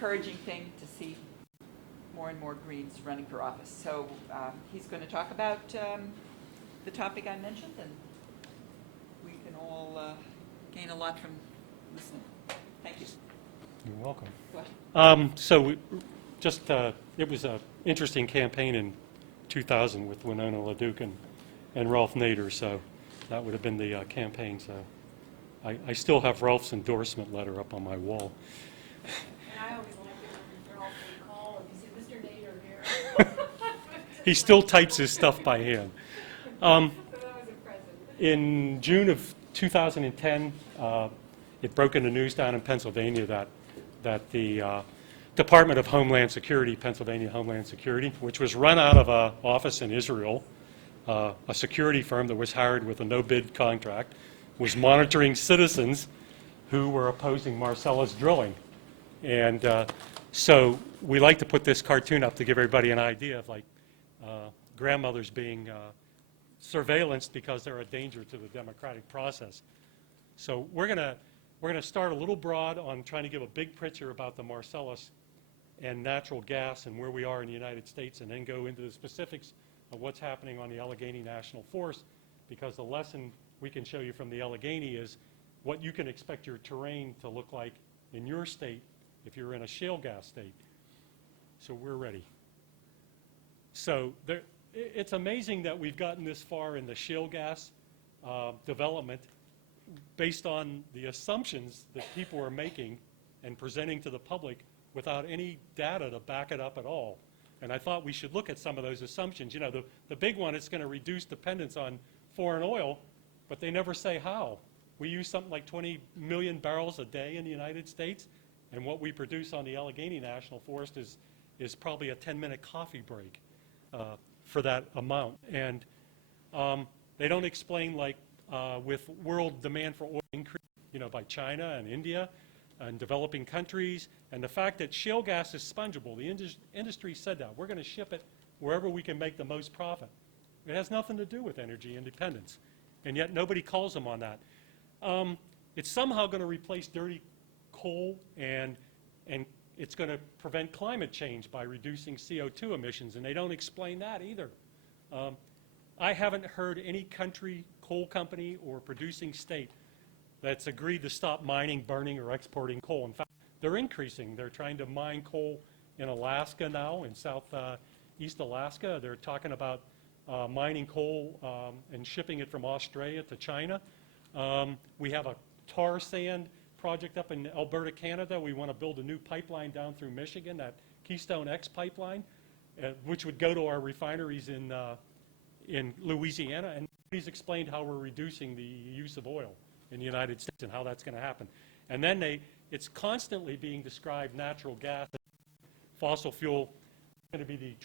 encouraging thing to see more and more Greens running for office. So he's going to talk about the topic I mentioned, and we can all gain a lot from listening. Thank you. You're welcome. Go ahead. It was an interesting campaign in 2000 with Winona LaDuke and Ralph Nader, so that would have been the campaign. So I still have Ralph's endorsement letter up on my wall. And I always like it when Ralph would call and he said, Mr. Nader here. He still types his stuff by hand. So that was impressive. In June of 2010, it broke in the news down in Pennsylvania that the Department of Homeland Security, Pennsylvania Homeland Security, which was run out of an office in Israel, a security firm that was hired with a no-bid contract, was monitoring citizens who were opposing Marcellus drilling. And so we like to put this cartoon up to give everybody an idea of like grandmothers being surveillanced because they're a danger to the democratic process. So we're gonna start a little broad on trying to give a big picture about the Marcellus and natural gas and where we are in the United States, and then go into the specifics of what's happening on the Allegheny National Forest, because the lesson we can show you from the Allegheny is what you can expect your terrain to look like in your state if you're in a shale gas state. So we're ready. So it's amazing that we've gotten this far in the shale gas development based on the assumptions that people are making and presenting to the public without any data to back it up at all. And I thought we should look at some of those assumptions. You know, the big one is going to reduce dependence on foreign oil, but they never say how. We use something like 20 million barrels a day in the United States, and what we produce on the Allegheny National Forest is probably a 10-minute coffee break for that amount. And they don't explain, like, with world demand for oil increase, you know, by China and India and developing countries, and the fact that shale gas is spongible. The industry said that. We're going to ship it wherever we can make the most profit. It has nothing to do with energy independence, and yet nobody calls them on that. It's somehow going to replace dirty coal, and it's going to prevent climate change by reducing CO2 emissions, and they don't explain that either. I haven't heard any country, coal company, or producing state that's agreed to stop mining, burning, or exporting coal. In fact, they're increasing. They're trying to mine coal in Alaska now, in southeast Alaska. They're talking about mining coal and shipping it from Australia to China. We have a tar sand project up in Alberta, Canada. We want to build a new pipeline down through Michigan, that Keystone X pipeline, which would go to our refineries in Louisiana. And nobody's explained how we're reducing the use of oil in the United States and how that's going to happen. And then it's constantly being described, natural gas, fossil fuel, going to be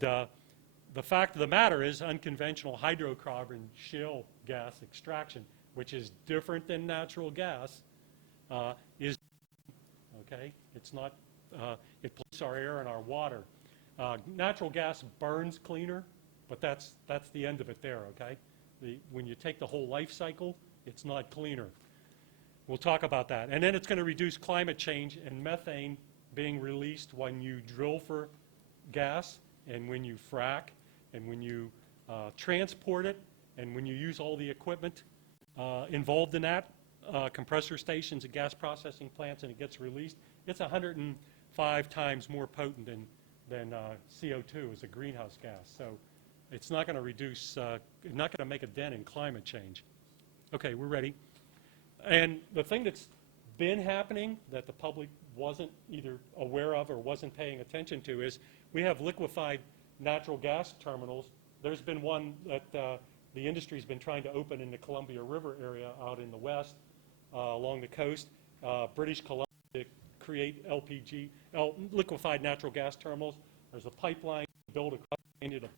the fact of the matter is unconventional hydrocarbon shale gas extraction, which is different than natural gas, is okay. It's not. It pollutes our air and our water. Natural gas burns cleaner, but that's the end of it there. Okay. When you take the whole life cycle, it's not cleaner. We'll talk about that. And then it's going to reduce climate change and methane being released when you drill for gas and when you frack and when you transport it and when you use all the equipment involved in that, compressor stations and gas processing plants, and it gets released. It's 105 times more potent than CO2 as a greenhouse gas. So it's not going to reduce, not going to make a dent in climate change. Okay, we're ready. And the thing that's been happening that the public wasn't either aware of or wasn't paying attention to is we have liquefied natural gas terminals. There's been one that the industry's been trying to open in the Columbia River area out in the west along the coast. British Columbia to create LPG, liquefied natural gas terminals. There's a pipeline built across Pennsylvania,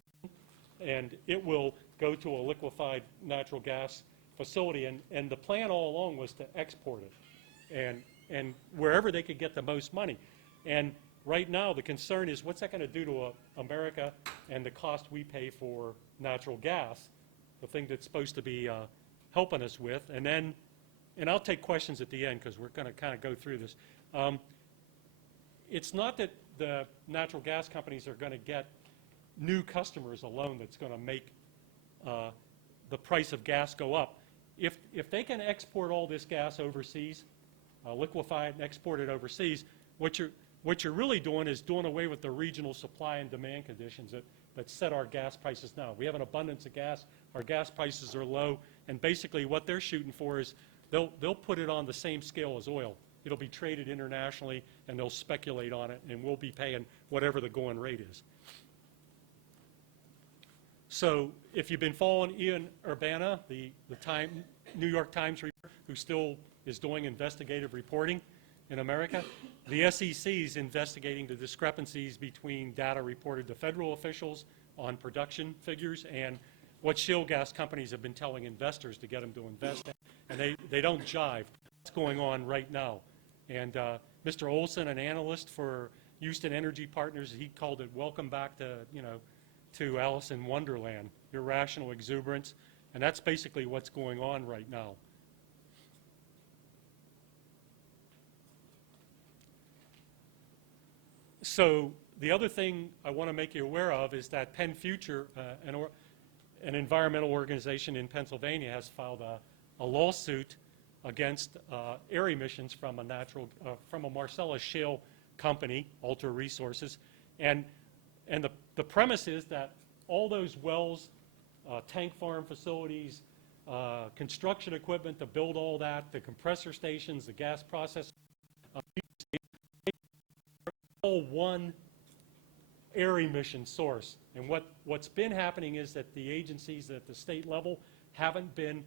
and it will go to a liquefied natural gas facility. And the plan all along was to export it, and wherever they could get the most money. And right now, the concern is what's that going to do to America and the cost we pay for natural gas, the thing that's supposed to be helping us with. And I'll take questions at the end because we're going to kind of go through this. It's not that the natural gas companies are going to get new customers alone that's going to make the price of gas go up. If they can export all this gas overseas, liquefy it and export it overseas, what you're really doing is doing away with the regional supply and demand conditions that set our gas prices now. We have an abundance of gas, our gas prices are low, and basically what they're shooting for is they'll put it on the same scale as oil. It'll be traded internationally, and they'll speculate on it, and we'll be paying whatever the going rate is. So if you've been following Ian Urbana, the New York Times reporter, who still is doing investigative reporting in America, the SEC is investigating the discrepancies between data reported to federal officials on production figures and what shale gas companies have been telling investors to get them to invest in. And they don't jive. What's going on right now? And Mr. Olson, an analyst for Houston Energy Partners, he called it "Welcome back to Alice in Wonderland," irrational exuberance, and that's basically what's going on right now. So the other thing I want to make you aware of is that Penn Future, an environmental organization in Pennsylvania, has filed a lawsuit against air emissions from a Marcellus shale company, Ultra Resources, and the premise is that all those wells, tank farm facilities, construction equipment to build all that, the compressor stations, the gas process, all one air emission source. And what's been happening is that the agencies at the state level haven't been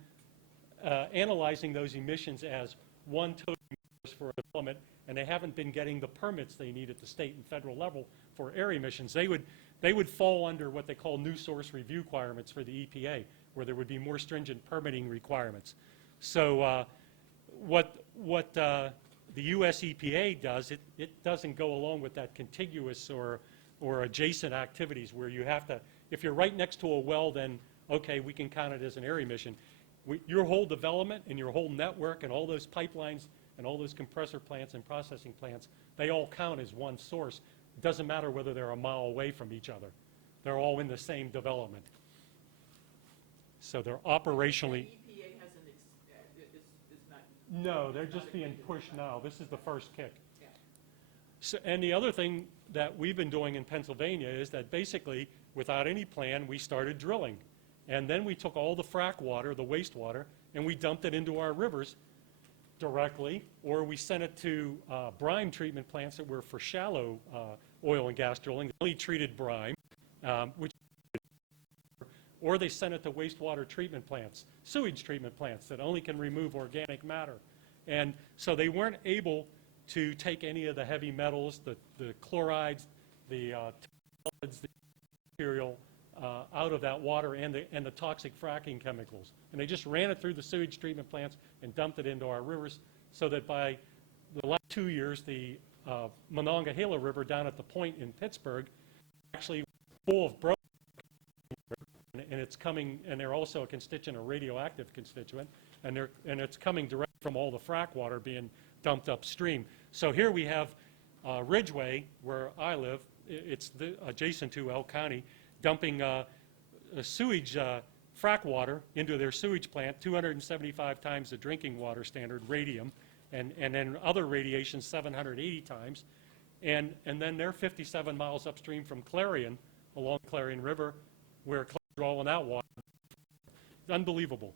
analyzing those emissions as one total source for development, and they haven't been getting the permits they need at the state and federal level for air emissions. They would fall under what they call new source review requirements for the EPA, where there would be more stringent permitting requirements. So what the US EPA does, it doesn't go along with that contiguous or adjacent activities where you have to, if you're right next to a well, then okay, we can count it as an air emission. Your whole development and your whole network and all those pipelines and all those compressor plants and processing plants, they all count as one source. It doesn't matter whether they're a mile away from each other. They're all in the same development. So they're operationally... The EPA hasn't, is not... No, they're just being pushed now. This is the first kick. Yeah. So, and the other thing that we've been doing in Pennsylvania is that basically, without any plan, we started drilling. And then we took all the frack water, the wastewater, and we dumped it into our rivers directly, or we sent it to brine treatment plants that were for shallow oil and gas drilling. They only treated brine, or they sent it to wastewater treatment plants, sewage treatment plants that only can remove organic matter. And so they weren't able to take any of the heavy metals, the chlorides, the material out of that water and the toxic fracking chemicals. And they just ran it through the sewage treatment plants and dumped it into our rivers, so that by the last 2 years, the Monongahela River down at the point in Pittsburgh actually full of broken, and it's coming, and they're also a constituent, a radioactive constituent, and it's coming direct from all the frack water being dumped upstream. So here we have Ridgeway, where I live. It's adjacent to Elk County, dumping sewage frack water into their sewage plant, 275 times the drinking water standard, radium, and then other radiation 780 times. And then they're 57 miles upstream from Clarion, along Clarion River, where Clarion's drawing out water. It's unbelievable.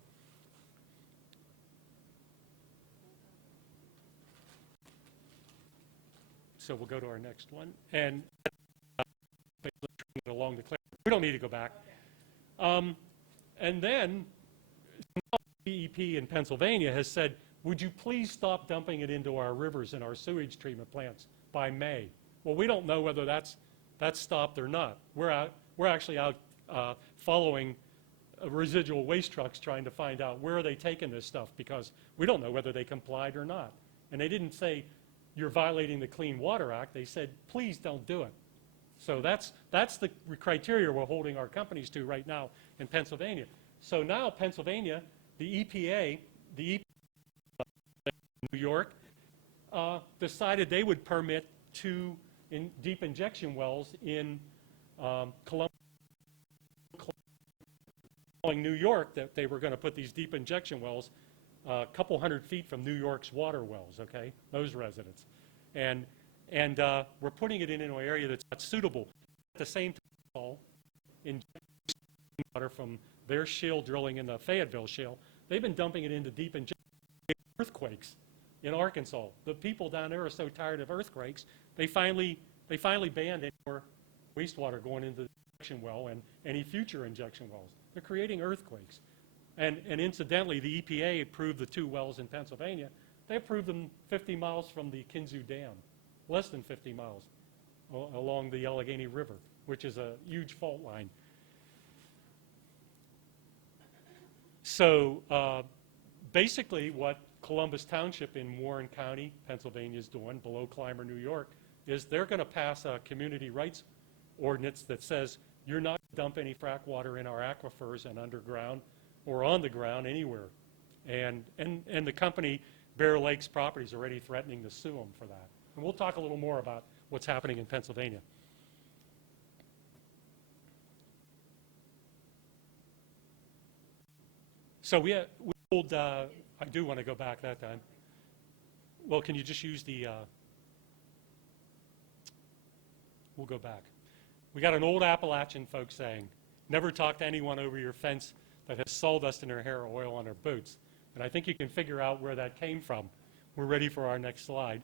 So we'll go to our next one. And along the Clarion. We don't need to go back. And then the DEP in Pennsylvania has said, would you please stop dumping it into our rivers and our sewage treatment plants by May? Well, we don't know whether that's stopped or not. We're actually out following residual waste trucks trying to find out where are they taking this stuff, because we don't know whether they complied or not. And they didn't say, you're violating the Clean Water Act. They said, please don't do it. So that's the criteria we're holding our companies to right now in Pennsylvania. So now Pennsylvania, the EPA, New York, decided they would permit two deep injection wells in Columbus, New York, that they were going to put these deep injection wells a couple hundred feet from New York's water wells, okay, those residents. And we're putting it in an area that's not suitable. At the same time, injecting water from their shale drilling in the Fayetteville shale, they've been dumping it into deep injection earthquakes in Arkansas. The people down there are so tired of earthquakes, they finally banned any more wastewater going into the injection well and any future injection wells. They're creating earthquakes. And incidentally, the EPA approved the two wells in Pennsylvania. They approved them 50 miles from the Kinzua Dam, less than 50 miles along the Allegheny River, which is a huge fault line. So basically what Columbus Township in Warren County, Pennsylvania is doing, below Clymer, New York, is they're going to pass a community rights ordinance that says you're not going to dump any frack water in our aquifers and underground or on the ground anywhere. And the company, Bear Lakes Properties, is already threatening to sue them for that. And we'll talk a little more about what's happening in Pennsylvania. So we pulled, I do want to go back that time. Well, can you just use the, we'll go back. We got an old Appalachian folk saying, never talk to anyone over your fence that has sawdust in their hair or oil on their boots. And I think you can figure out where that came from. We're ready for our next slide.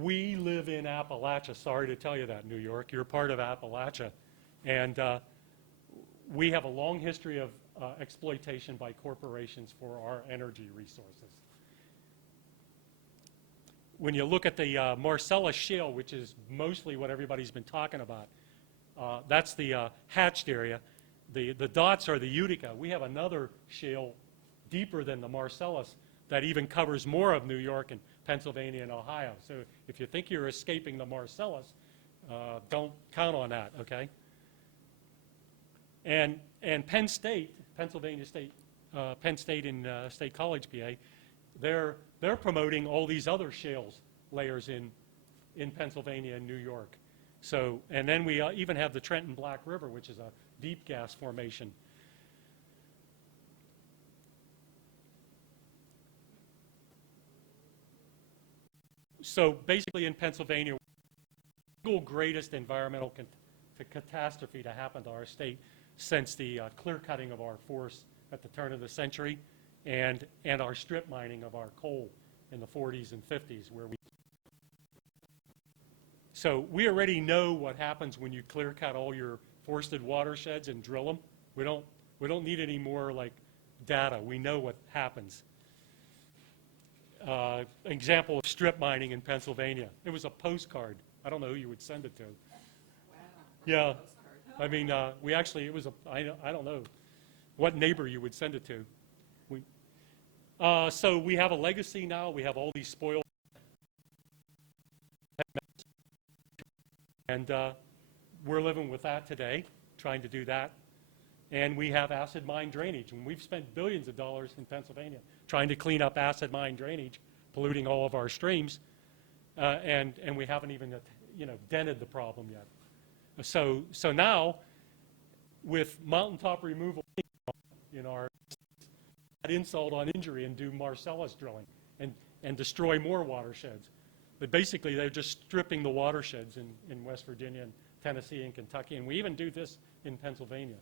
We live in Appalachia. Sorry to tell you that, New York. You're part of Appalachia. And we have a long history of exploitation by corporations for our energy resources. When you look at the Marcellus Shale, which is mostly what everybody's been talking about, that's the hatched area. The dots are the Utica. We have another shale deeper than the Marcellus that even covers more of New York and Pennsylvania and Ohio. So if you think you're escaping the Marcellus, don't count on that, okay? And Penn State, Pennsylvania State, Penn State and State College, PA, they're promoting all these other shales layers in Pennsylvania and New York. So, and then we even have the Trenton Black River, which is a deep gas formation. So basically in Pennsylvania, the single greatest environmental catastrophe to happen to our state since the clear cutting of our forests at the turn of the century and our strip mining of our coal in the 40s and 50s, where so we already know what happens when you clear cut all your forested watersheds and drill them. We don't need any more like data. We know what happens. Example of strip mining in Pennsylvania. It was a postcard. I don't know who you would send it to. Wow. Yeah. I mean, we actually, it was I don't know what neighbor you would send it to. So we have a legacy now. We have all these spoiled. And we're living with that today, trying to do that. And we have acid mine drainage. And we've spent billions of dollars in Pennsylvania trying to clean up acid mine drainage, polluting all of our streams. And we haven't even, dented the problem yet. So now, with mountaintop removal, our insult on injury and do Marcellus drilling and destroy more watersheds. But basically, they're just stripping the watersheds in West Virginia and Tennessee and Kentucky, and we even do this in Pennsylvania.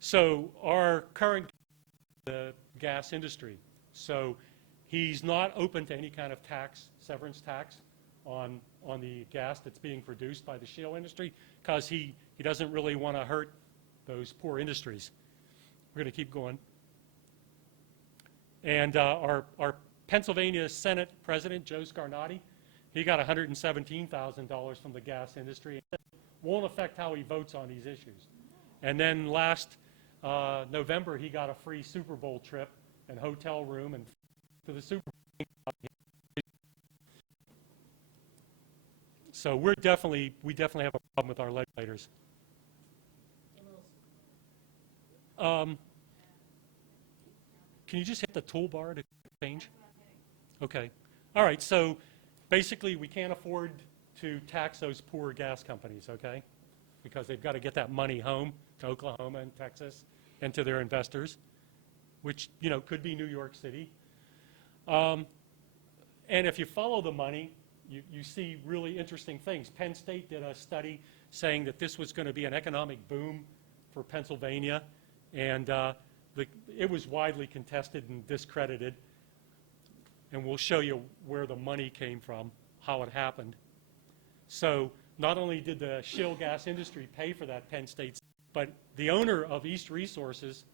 So our current the gas industry. So he's not open to any kind of tax, severance tax on the gas that's being produced by the shale industry, because he doesn't really want to hurt those poor industries. We're going to keep going. And our Pennsylvania Senate President, Joe Scarnati, he got $117,000 from the gas industry. It won't affect how he votes on these issues. And then last November, he got a free Super Bowl trip and hotel room and to the Super Bowl. So we definitely have a problem with our legislators. can you just hit the toolbar to change? Okay. All right, so basically we can't afford to tax those poor gas companies, okay? Because they've got to get that money home to Oklahoma and Texas and to their investors, which, could be New York City. And if you follow the money, you see really interesting things. Penn State did a study saying that this was going to be an economic boom for Pennsylvania, and it was widely contested and discredited. And we'll show you where the money came from, how it happened. So not only did the shale gas industry pay for that Penn State, but the owner of East Resources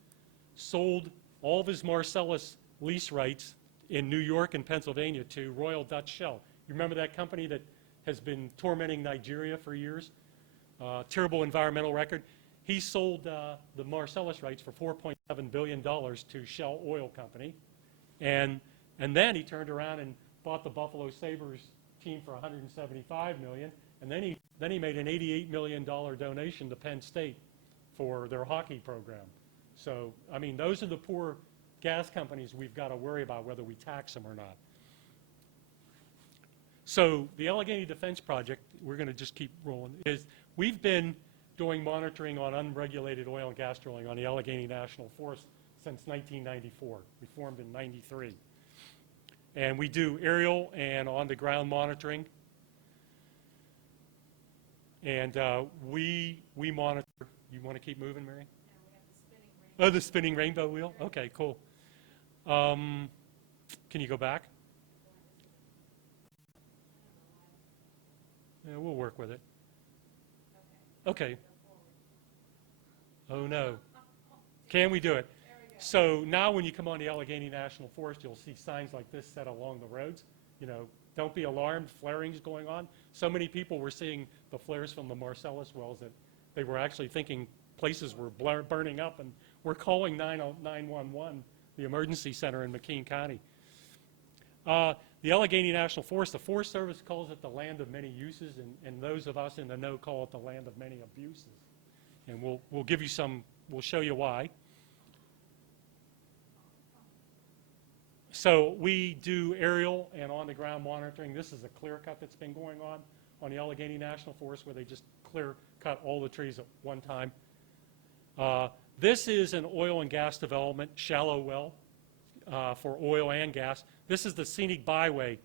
sold all of his Marcellus lease rights in New York and Pennsylvania to Royal Dutch Shell. You remember that company that has been tormenting Nigeria for years? Terrible environmental record. He sold the Marcellus rights for $4.7 billion to Shell Oil Company. And then he turned around and bought the Buffalo Sabres team for $175 million. And then he made an $88 million donation to Penn State for their hockey program. So, I mean, those are the poor gas companies we've got to worry about whether we tax them or not. So the Allegheny Defense Project, we're going to just keep rolling, is we've been doing monitoring on unregulated oil and gas drilling on the Allegheny National Forest since 1994. We formed in 93. And we do aerial and on-the-ground monitoring. And we monitor. You want to keep moving, Mary? Now we have the spinning ring. Oh, the spinning rainbow wheel? Okay, cool. Can you go back? Yeah, we'll work with it. Okay. Oh, no. Can we do it? There we go. So now when you come on the Allegheny National Forest, you'll see signs like this set along the roads. Don't be alarmed, flaring's going on. So many people were seeing the flares from the Marcellus wells that they were actually thinking places were burning up, and we're calling 911, the emergency center in McKean County. The Allegheny National Forest, the Forest Service calls it the land of many uses, and those of us in the know call it the land of many abuses. And we'll give you we'll show you why. So we do aerial and on-the-ground monitoring. This is a clear cut that's been going on the Allegheny National Forest, where they just clear cut all the trees at one time. This is an oil and gas development, shallow well for oil and gas. This is the scenic byway,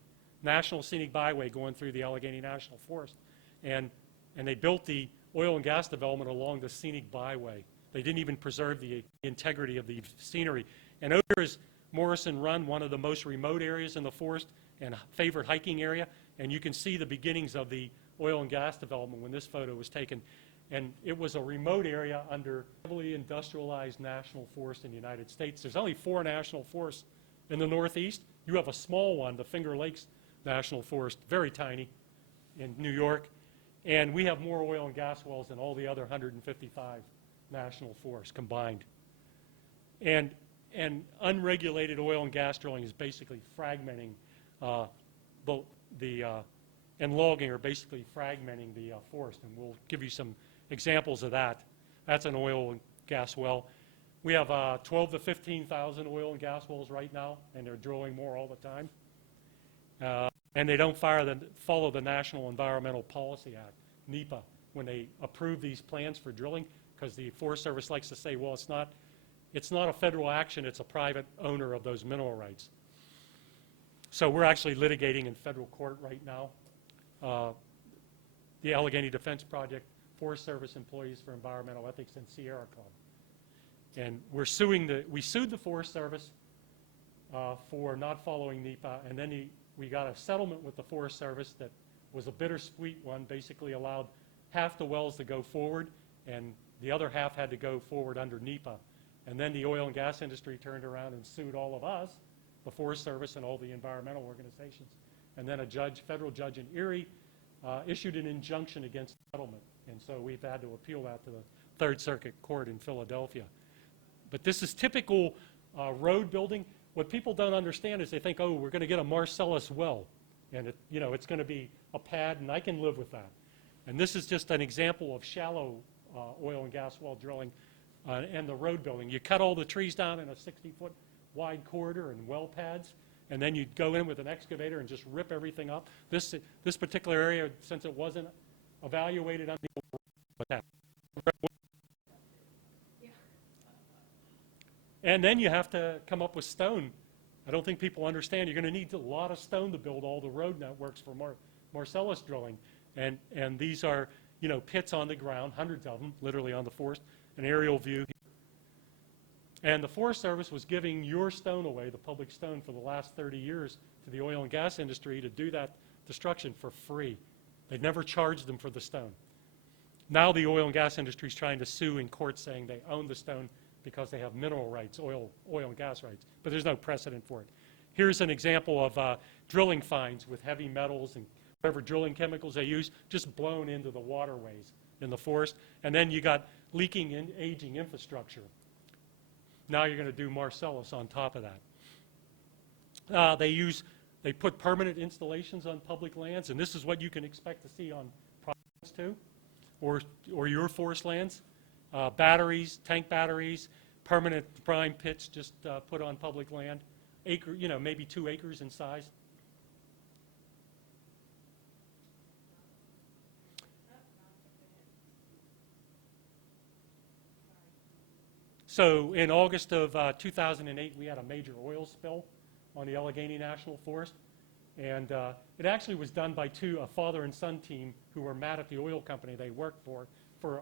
National Scenic Byway going through the Allegheny National Forest. And they built the oil and gas development along the scenic byway. They didn't even preserve the integrity of the scenery. And over here is Morrison Run, one of the most remote areas in the forest and favorite hiking area. And you can see the beginnings of the oil and gas development when this photo was taken. And it was a remote area under heavily industrialized national forest in the United States. There's only 4 national forests in the Northeast. You have a small one, the Finger Lakes National Forest, very tiny, in New York. And we have more oil and gas wells than all the other 155 national forests combined. And unregulated oil and gas drilling is basically fragmenting and logging are basically fragmenting the forest. And we'll give you some examples of that. That's an oil and gas well. We have 12 to 15,000 oil and gas wells right now, and they're drilling more all the time. And they don't follow the National Environmental Policy Act, NEPA, when they approve these plans for drilling, because the Forest Service likes to say, well, it's not a federal action, it's a private owner of those mineral rights. So we're actually litigating in federal court right now. The Allegheny Defense Project, Forest Service Employees for Environmental Ethics, and Sierra Club. And we sued the Forest Service for not following NEPA, and then we got a settlement with the Forest Service that was a bittersweet one, basically allowed half the wells to go forward, and the other half had to go forward under NEPA. And then the oil and gas industry turned around and sued all of us, the Forest Service and all the environmental organizations. And then a federal judge in Erie, issued an injunction against the settlement. And so we've had to appeal that to the Third Circuit Court in Philadelphia. But this is typical road building. What people don't understand is they think, oh, we're going to get a Marcellus well, and it's going to be a pad, and I can live with that. And this is just an example of shallow oil and gas well drilling and the road building. You cut all the trees down in a 60-foot wide corridor and well pads, and then you'd go in with an excavator and just rip everything up. This particular area, since it wasn't evaluated on the and then you have to come up with stone. I don't think people understand. You're going to need a lot of stone to build all the road networks for Marcellus drilling. And these are, pits on the ground, hundreds of them, literally on the forest, an aerial view. And the Forest Service was giving your stone away, the public stone, for the last 30 years to the oil and gas industry to do that destruction for free. They'd never charged them for the stone. Now the oil and gas industry is trying to sue in court saying they own the stone because they have mineral rights, oil and gas rights, but there's no precedent for it. Here's an example of drilling finds with heavy metals and whatever drilling chemicals they use, just blown into the waterways in the forest, and then you got leaking and aging infrastructure. Now you're going to do Marcellus on top of that. They put permanent installations on public lands, and this is what you can expect to see on projects too, or your forest lands. Batteries, tank batteries, permanent brine pits just put on public land, acre, maybe 2 acres in size. So in August of 2008, we had a major oil spill on the Allegheny National Forest. And it actually was done by a father and son team who were mad at the oil company they worked for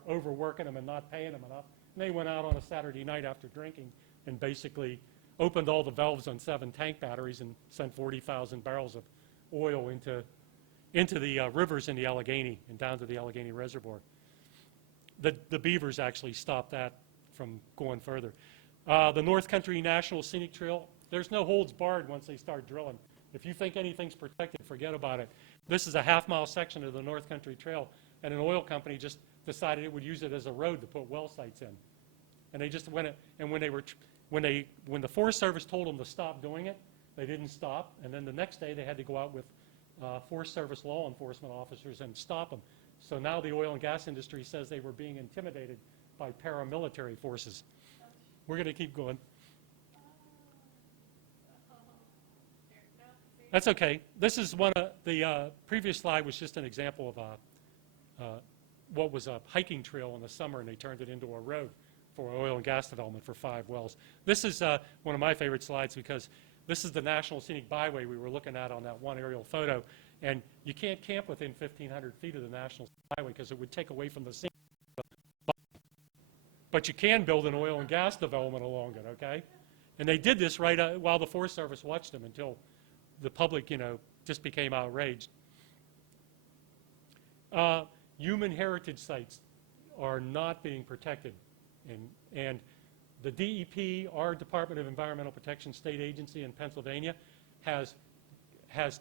overworking them and not paying them enough. And they went out on a Saturday night after drinking and basically opened all the valves on 7 tank batteries and sent 40,000 barrels of oil into the rivers in the Allegheny and down to the Allegheny Reservoir. The beavers actually stopped that from going further. The North Country National Scenic Trail, there's no holds barred once they start drilling. If you think anything's protected, forget about it. This is a half-mile section of the North Country Trail, and an oil company just decided it would use it as a road to put well sites in. And they just went, and when the Forest Service told them to stop doing it, they didn't stop. And then the next day they had to go out with Forest Service law enforcement officers and stop them. So now the oil and gas industry says they were being intimidated by paramilitary forces. We're going to keep going. That's okay. This is one of the previous slide was just an example of what was a hiking trail in the summer, and they turned it into a road for oil and gas development for 5 wells. This is one of my favorite slides because this is the National Scenic Byway we were looking at on that one aerial photo, and you can't camp within 1,500 feet of the National Scenic Byway because it would take away from the scene. But you can build an oil and gas development along it, okay? And they did this right while the Forest Service watched them until the public, just became outraged. Human heritage sites are not being protected. And the DEP, our Department of Environmental Protection state agency in Pennsylvania, has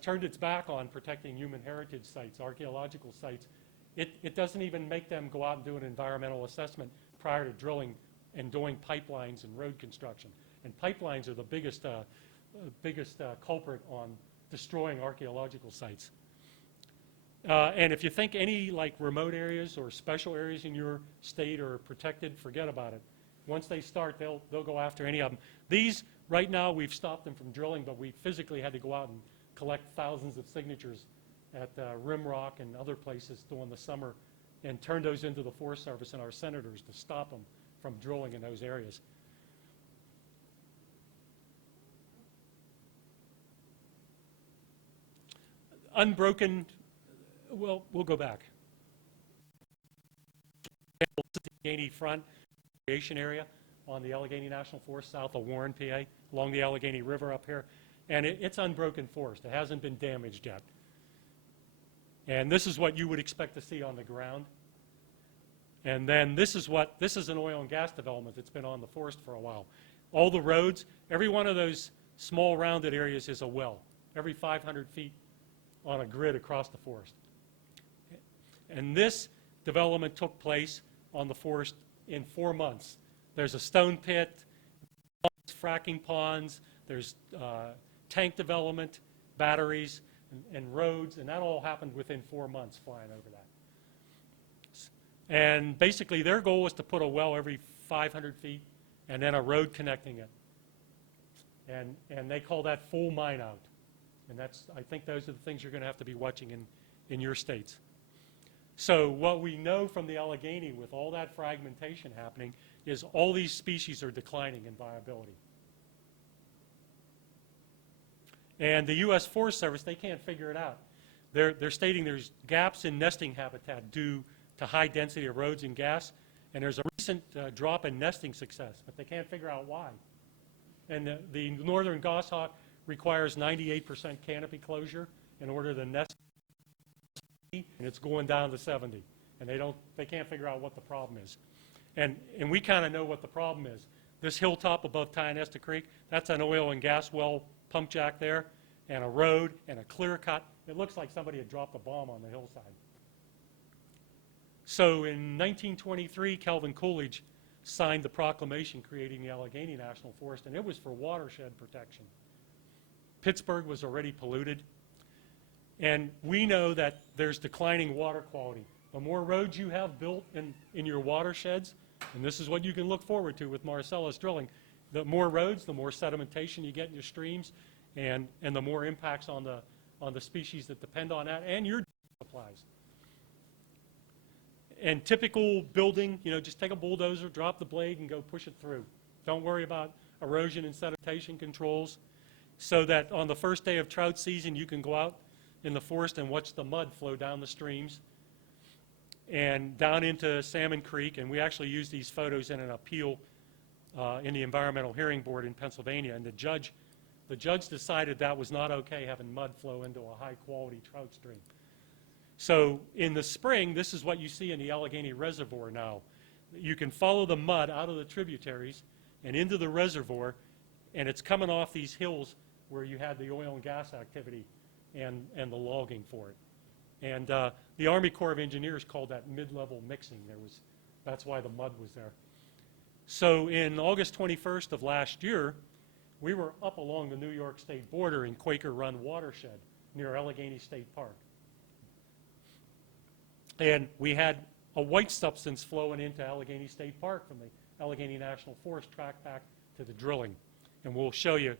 turned its back on protecting human heritage sites, archaeological sites. It doesn't even make them go out and do an environmental assessment prior to drilling and doing pipelines and road construction. And pipelines are the biggest culprit on destroying archaeological sites. And if you think any remote areas or special areas in your state are protected, forget about it. Once they start, they'll go after any of them. These, right now, we've stopped them from drilling, but we physically had to go out and collect thousands of signatures at Rimrock and other places during the summer and turn those into the Forest Service and our senators to stop them from drilling in those areas. Unbroken, well, we'll go back. Allegheny front recreation area on the Allegheny National Forest south of Warren, PA, along the Allegheny River up here. And it's unbroken forest. It hasn't been damaged yet. And this is what you would expect to see on the ground. And then this is an oil and gas development that's been on the forest for a while. All the roads, every one of those small rounded areas is a well, every 500 feet on a grid across the forest. And this development took place on the forest in 4 months. There's a stone pit, fracking ponds, there's tank development, batteries, and roads, and that all happened within 4 months flying over that. And basically their goal was to put a well every 500 feet and then a road connecting it. And they call that full mine out. And I think those are the things you're going to have to be watching in your states. So what we know from the Allegheny with all that fragmentation happening is all these species are declining in viability. And the U.S. Forest Service, they can't figure it out. They're stating there's gaps in nesting habitat due to high density of roads and gas, and there's a recent drop in nesting success, but they can't figure out why. And the northern goshawk requires 98% canopy closure in order to nest, and it's going down to 70. And they can't figure out what the problem is. And we kind of know what the problem is. This hilltop above Tionesta Creek, that's an oil and gas well pump jack there, and a road and a clear cut. It looks like somebody had dropped a bomb on the hillside. So in 1923, Calvin Coolidge signed the proclamation creating the Allegheny National Forest, and it was for watershed protection. Pittsburgh was already polluted, and we know that there's declining water quality. The more roads you have built in your watersheds, and this is what you can look forward to with Marcellus drilling, the more roads, the more sedimentation you get in your streams, and the more impacts on the species that depend on that and your supplies. And typical building, just take a bulldozer, drop the blade, and go push it through. Don't worry about erosion and sedimentation controls, so that on the first day of trout season, you can go out in the forest and watch the mud flow down the streams and down into Salmon Creek. And we actually used these photos in an appeal in the Environmental Hearing Board in Pennsylvania. And the judge decided that was not okay, having mud flow into a high-quality trout stream. So in the spring, this is what you see in the Allegheny Reservoir now. You can follow the mud out of the tributaries and into the reservoir, and it's coming off these hills where you had the oil and gas activity and the logging for it. And the Army Corps of Engineers called that mid-level mixing. That's why the mud was there. So in August 21st of last year, we were up along the New York State border in Quaker Run watershed near Allegheny State Park. And we had a white substance flowing into Allegheny State Park from the Allegheny National Forest track back to the drilling. And we'll show you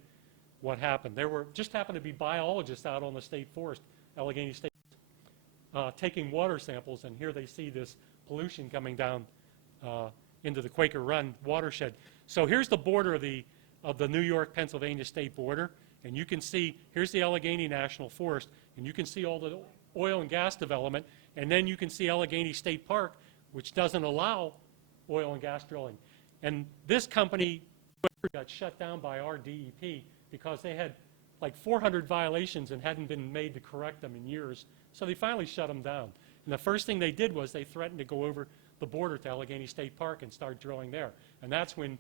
what happened. There just happened to be biologists out on the state forest, Allegheny State, taking water samples, and here they see this pollution coming down into the Quaker Run watershed. So here's the border of the New York-Pennsylvania state border, and you can see, here's the Allegheny National Forest, and you can see all the oil and gas development, and then you can see Allegheny State Park, which doesn't allow oil and gas drilling. And this company got shut down by our DEP because they had like 400 violations and hadn't been made to correct them in years. So they finally shut them down. And the first thing they did was they threatened to go over the border to Allegheny State Park and start drilling there. And that's when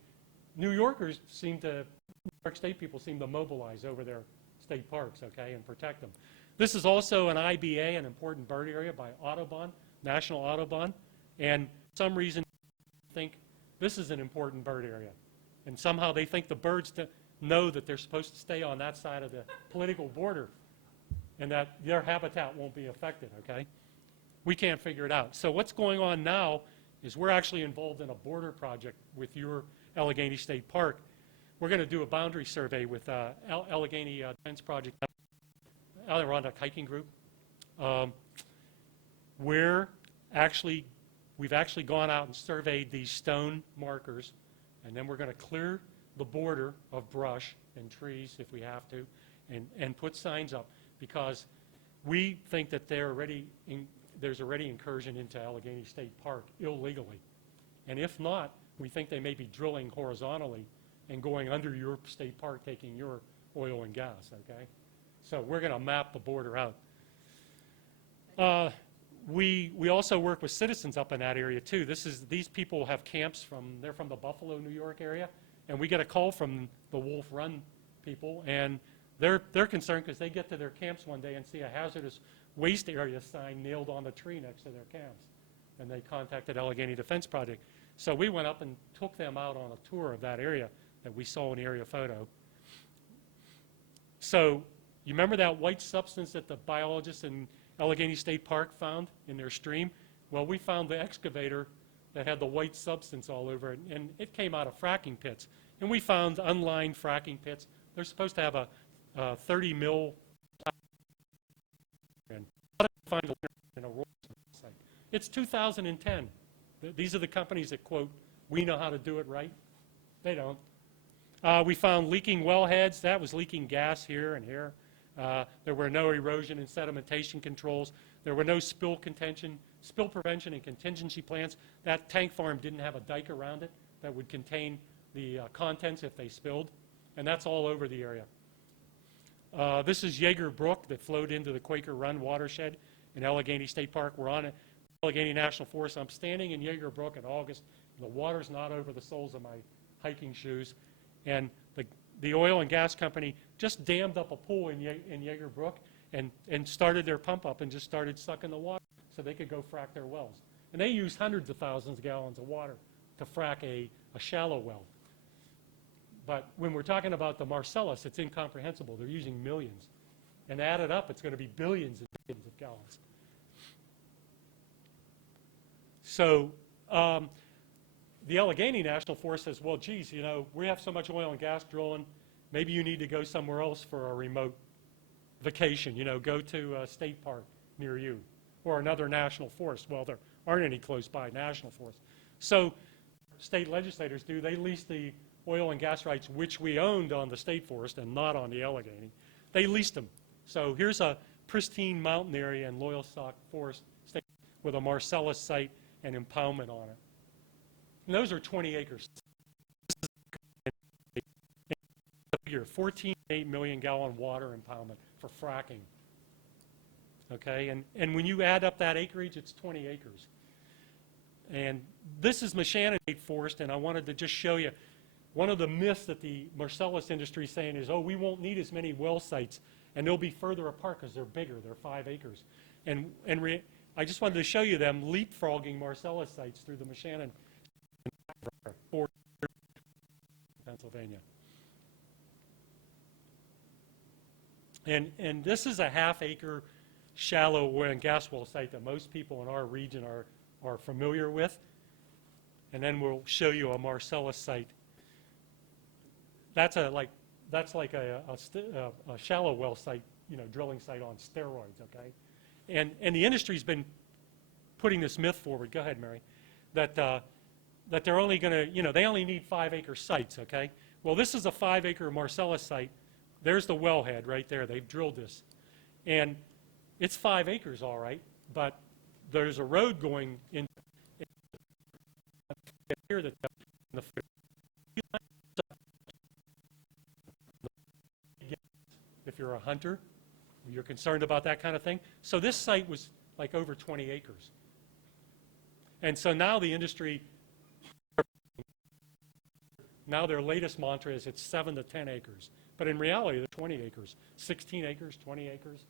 New York State people seem to mobilize over their state parks, okay, and protect them. This is also an IBA, an important bird area by Audubon, National Audubon, and for some reason think this is an important bird area. And somehow they think the birds know that they're supposed to stay on that side of the political border and that their habitat won't be affected, okay? We can't figure it out. So what's going on now is we're actually involved in a border project with your Allegheny State Park. We're going to do a boundary survey with Allegheny Defense Project, Adirondack Hiking Group. We've actually gone out and surveyed these stone markers, and then we're going to clear the border of brush and trees if we have to, and put signs up, because we think that there's already incursion into Allegheny State Park illegally. And if not, we think they may be drilling horizontally and going under your state park, taking your oil and gas, okay? So we're going to map the border out. We also work with citizens up in that area too. These people have camps they're from the Buffalo, New York area, and we get a call from the Wolf Run people, and they're concerned because they get to their camps one day and see a hazardous waste area sign nailed on the tree next to their camps, and they contacted Allegheny Defense Project. So we went up and took them out on a tour of that area that we saw in the area photo. So you remember that white substance that the biologists in Allegheny State Park found in their stream? Well, we found the excavator that had the white substance all over it, and it came out of fracking pits. And we found unlined fracking pits, They're supposed to have a 30 mil. And find in a roll site. It's 2010. These are the companies that quote, "We know how to do it right." They don't. We found leaking wellheads. That was leaking gas here and here. There were no erosion and sedimentation controls. There were no spill prevention and contingency plans. That tank farm didn't have a dike around it that would contain the contents if they spilled. And that's all over the area. This is Jaeger Brook that flowed into the Quaker Run watershed in Allegheny State Park. We're on Allegheny National Forest. I'm standing in Jaeger Brook in August. The water's not over the soles of my hiking shoes. And the oil and gas company just dammed up a pool in Jaeger Brook and started their pump up and just started sucking the water so they could go frack their wells. And they use hundreds of thousands of gallons of water to frack a shallow well. But when we're talking about the Marcellus, it's incomprehensible. They're using millions. And added up, it's going to be billions and billions of gallons. So the Allegheny National Forest says, well, geez, you know, we have so much oil and gas drilling, maybe you need to go somewhere else for a remote vacation, you know, go to a state park near you or another national forest. Well, there aren't any close by national forests. So state legislators do, they lease the oil and gas rights, which we owned on the state forest and not on the Allegheny. They leased them. So here's a pristine mountain area in Loyalsock Forest State with a Marcellus site and impoundment on it. And those are 20 acres. Here, 14.8 million gallon water impoundment for fracking. Okay, and when you add up that acreage, it's 20 acres. And this is Moshannon State Forest, and I wanted to just show you one of the myths that the Marcellus industry is saying is, oh, we won't need as many well sites, and they'll be further apart because they're bigger, they're 5 acres. And I just wanted to show you them leapfrogging Marcellus sites through the Moshannon Pennsylvania. And this is a half-acre shallow oil and gas well site that most people in our region are familiar with. And then we'll show you a Marcellus site. That's like a shallow well site, you know, drilling site on steroids, okay? And the industry's been putting this myth forward. Go ahead, Mary. That they're only going to, you know, they only need 5-acre sites, okay? Well, this is a 5-acre Marcellus site. There's the wellhead right there. They've drilled this. And it's 5 acres, all right, but there's a road going in here that if you're a hunter, you're concerned about that kind of thing. So this site was like over 20 acres. And so now the industry, now their latest mantra is it's 7 to 10 acres. But in reality, they're 20 acres, 16 acres, 20 acres.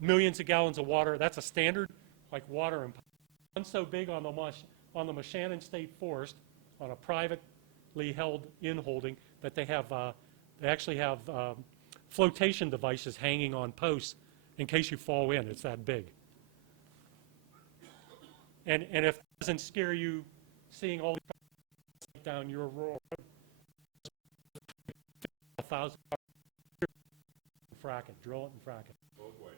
Millions of gallons of water. That's a standard, like water impoundment. One so big on the Moshannon State Forest, on a privately held in-holding, that they actually have flotation devices hanging on posts in case you fall in. It's that big. And if it doesn't scare you, seeing all these down your rural road, 1,000 frack it, drill it and frack it. Both ways.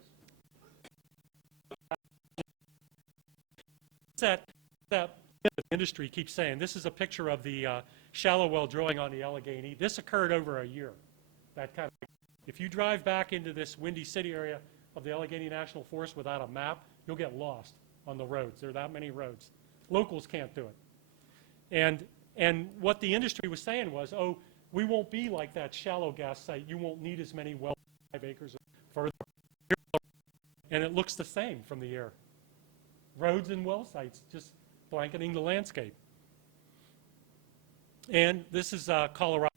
That industry keeps saying. This is a picture of the shallow well drilling on the Allegheny. This occurred over a year. That kind of, if you drive back into this Windy City area of the Allegheny National Forest without a map, you'll get lost on the roads. There are that many roads. Locals can't do it. And what the industry was saying was, oh, we won't be like that shallow gas site. You won't need as many wells, 5 acres further. And it looks the same from the air. Roads and well sites just blanketing the landscape. And this is Colorado.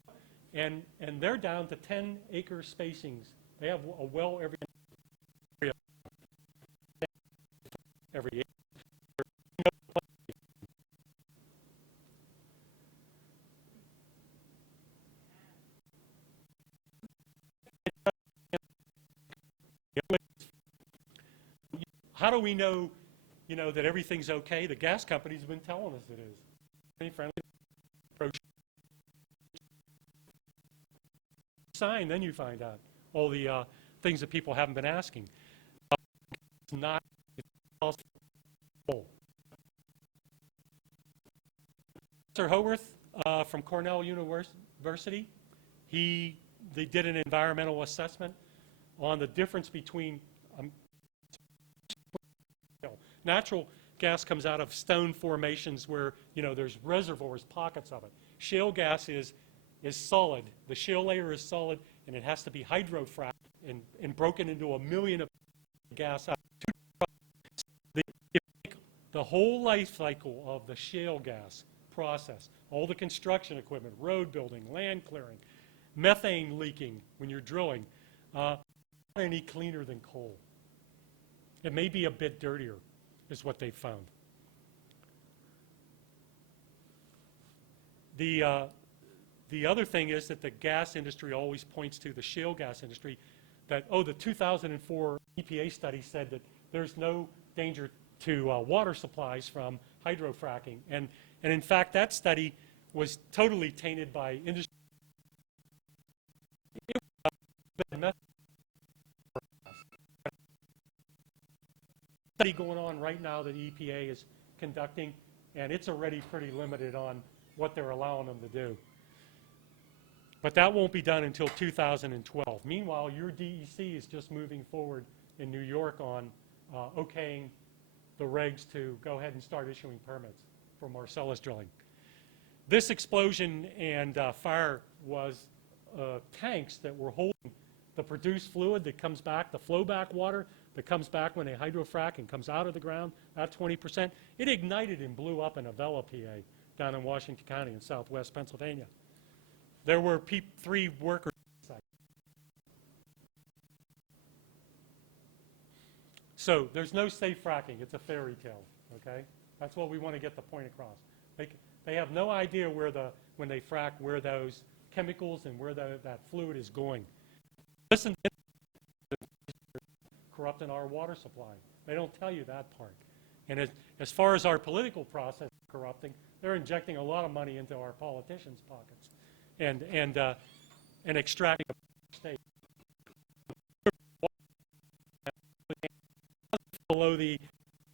And they're down to 10-acre spacings. They have a well every acre. How do we know, you know, that everything's okay? The gas companies have been telling us it is. Any friendly approach? sign, then you find out all the things that people haven't been asking. It's not, it's also coal. Professor Howarth from Cornell University, they did an environmental assessment on the difference between natural gas comes out of stone formations where, there's reservoirs, pockets of it. Shale gas is solid. The shale layer is solid, and it has to be hydrofractured and broken into a million of gas out. The whole life cycle of the shale gas process, all the construction equipment, road building, land clearing, methane leaking when you're drilling, not any cleaner than coal. It may be a bit dirtier, is what they've found. The other thing is that the gas industry always points to the shale gas industry that, the 2004 EPA study said that there's no danger to water supplies from hydrofracking. And in fact, that study was totally tainted by industry. Study going on right now that EPA is conducting, and it's already pretty limited on what they're allowing them to do. But that won't be done until 2012. Meanwhile, your DEC is just moving forward in New York on okaying the regs to go ahead and start issuing permits for Marcellus drilling. This explosion and fire was tanks that were holding the produced fluid that comes back, the flowback water that comes back when they hydrofrack and comes out of the ground, that 20%. It ignited and blew up in Avella, PA, down in Washington County in southwest Pennsylvania. There were 3 workers. So there's no safe fracking. It's a fairy tale, okay? That's what we want to get the point across. They have no idea when they frack, where those chemicals and where that fluid is going. Listen, corrupting our water supply. They don't tell you that part. And as far as our political process corrupting, they're injecting a lot of money into our politicians' pockets and extracting the state below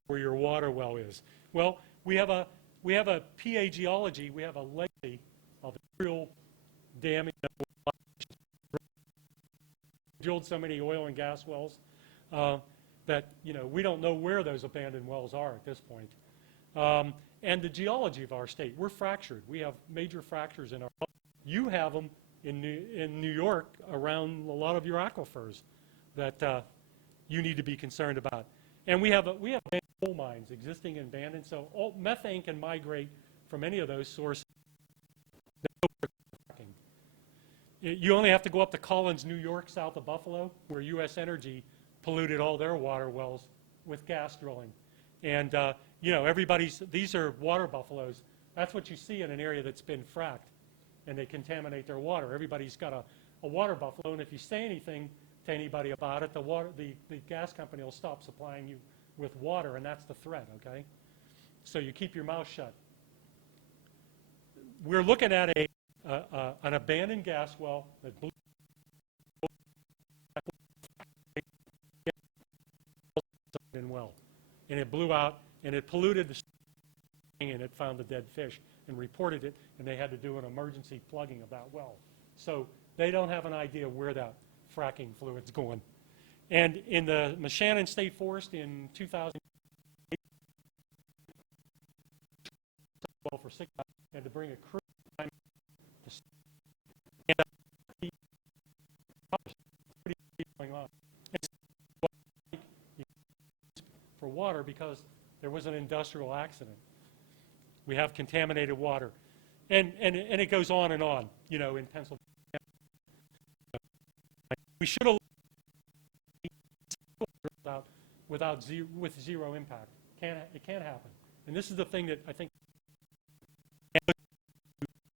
where your water well is. Well, we have a PA geology. We have a legacy of real damage. Drilled so many oil and gas wells that we don't know where those abandoned wells are at this point. And the geology of our state, we're fractured. We have major fractures in our. You have them in New York around a lot of your aquifers that you need to be concerned about. And we have coal mines existing and abandoned, so methane can migrate from any of those sources. You only have to go up to Collins, New York, south of Buffalo, where U.S. Energy polluted all their water wells with gas drilling. And, these are water buffaloes. That's what you see in an area that's been fracked, and they contaminate their water. Everybody's got a water buffalo, and if you say anything to anybody about it, the gas company will stop supplying you with water, and that's the threat, okay? So you keep your mouth shut. We're looking at an abandoned gas well that blew and it blew out, and it polluted the stream, and it found the dead fish and reported it, and they had to do an emergency plugging of that well. So they don't have an idea where that fracking fluid's going. And in the Moshannon State Forest in 2008, for 6 months, had to bring a crew to going on. For water because there was an industrial accident. We have contaminated water. And it goes on, in Pennsylvania. We should have with zero impact. It can't happen. And this is the thing that I think